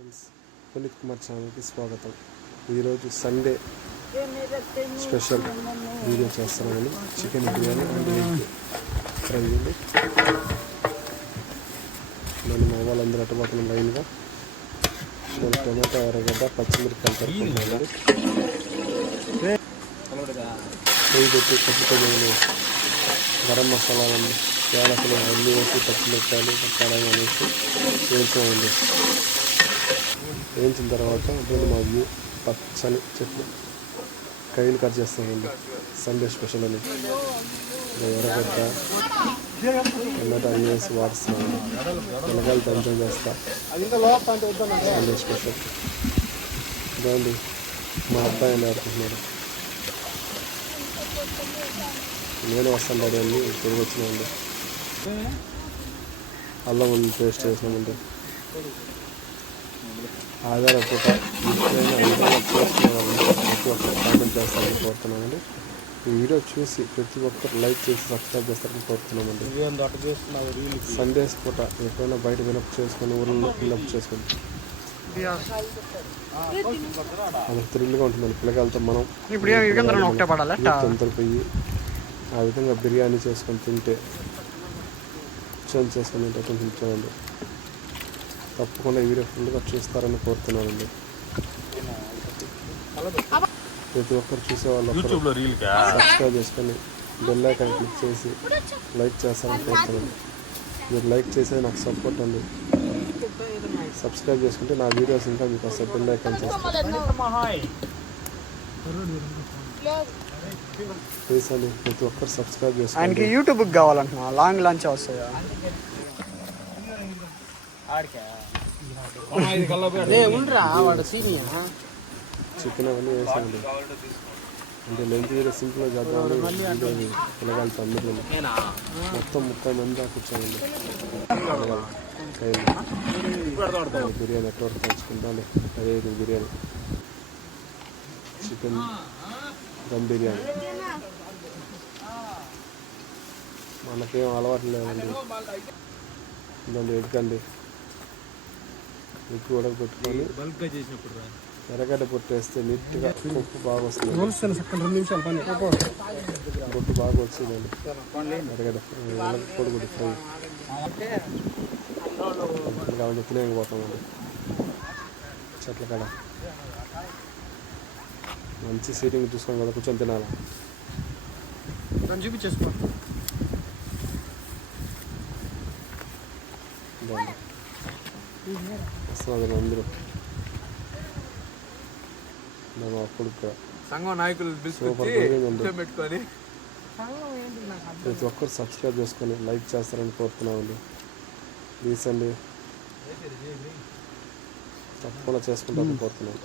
Friends, Puneeth Kumar ఛానల్కి స్వాగతం. ఈరోజు సండే స్పెషల్ వీడియో చేస్తున్నామని chicken biryani and egg fry ఉంది. నేను మా వాళ్ళందరూ అటుపోతున్నాం లైన్గా. నేను టొమాటో ఎర్రగడ్డ పచ్చిమిరపకాయలు తరుపుకుంటున్నాను. నెయ్యి పెట్టి పచ్చిమిరపకాయలు గరం మసాలాలు యాలకులు అన్నీ వేసి పచ్చిమిరపకాయలు కారం వేసి వేయించామండి. వేయించిన తర్వాత అప్పుడు మా వ్యూ పచ్చని చెట్లు కైలు కట్ చేస్తామండి. సండే స్పెషల్ అని ఎర్రగడ్డ టమాటా అన్నీ వేసి వాడుస్తున్నామండి. పిల్లకాయలు దంచం చేస్తా సండే స్పెషల్ ఇదండి. మా అబ్బాయి అని ఆడుకుంటున్నాడు. నేను వస్తాను డాడీ అన్ని తిరిగి వచ్చినామండి. అల్లం పేస్ట్ చేసినామండి. ఆధార పూట ప్రతి ఒక్కరు కామెంట్ చేస్తారని కోరుతున్నామండి. ఈ వీడియో చూసి ప్రతి ఒక్కరు లైక్ చేసి సబ్స్క్రైబ్ చేస్తారని కోరుతున్నామండి. సండేస్ పూట ఎప్పుడైనా బయట వినప్ చేసుకొని ఊళ్ళో ఫిల్అప్ చేసుకొని అది థ్రిల్గా ఉంటుందండి. పిల్లకాయలతో మనం తొందర పోయి ఆ విధంగా బిర్యానీ చేసుకొని తింటే చేసుకొని తింటే కొంచెం చూడండి. తప్పకుండా ఈ వీడియో ఫుల్గా చూస్తారని కోరుతున్నానండి. ప్రతి ఒక్కరు చూసేవాళ్ళు సబ్స్క్రైబ్ చేసుకొని బెల్ ఐకాన్ క్లిక్ చేసి లైక్ చేస్తారని కోరుతున్నాను. మీరు లైక్ చేసేది నాకు సపోర్ట్ అండి. సబ్స్క్రైబ్ చేసుకుంటే నా వీడియోస్ ఇంకా మీకు వస్తాయి. బెల్ ఐకాన్ చేస్తాను. ప్రతి ఒక్కరు సబ్స్క్రైబ్ చేసుకోండి. ఆయనకి యూట్యూబ్కి కావాలంటున్నా లాంగ్ లాంచ్ వస్తాయా చికెన్ అవన్నీ వేసామండి. అంటే లెంత్ కూడా సింపుల్గా చేద్దామని పిల్లగాలతో అందరూ మొత్తం 30 మంది దాకా వచ్చామండి. బిర్యానీ ఎక్కడవరకు పంచుకుంటాను. అదే బిర్యానీ చికెన్ దమ్ బిర్యానీ మనకేం అలవాటు లేదండి. ఇదండి ఎగ్ అండి. ఎగ్ ఉడకబెట్టుకొని ఎర్రగడ్డ పొట్టు వేస్తే నీట్గా ఉప్పు బాగా వస్తుంది. బొట్టు బాగా వచ్చిందండి. ఎర్రగడ్డ పొడిగుడ్డు ఫ్రై కాబట్టి తినేకపోతామండి. చెట్ల కాడ మంచి సీటింగ్ చూసుకొని కదా కూర్చొని తినాలి. చూపించేసుకో వస్తున్నారు అందరూ. అప్పుడు సంఘం నాయకులు పెట్టుకొని ప్రతి ఒక్కరు సబ్స్క్రైబ్ చేసుకొని లైక్ చేస్తారని కోరుతున్నామండి. ప్లీజ్ అండి, తప్పకుండా చేసుకుంటారని కోరుతున్నాం.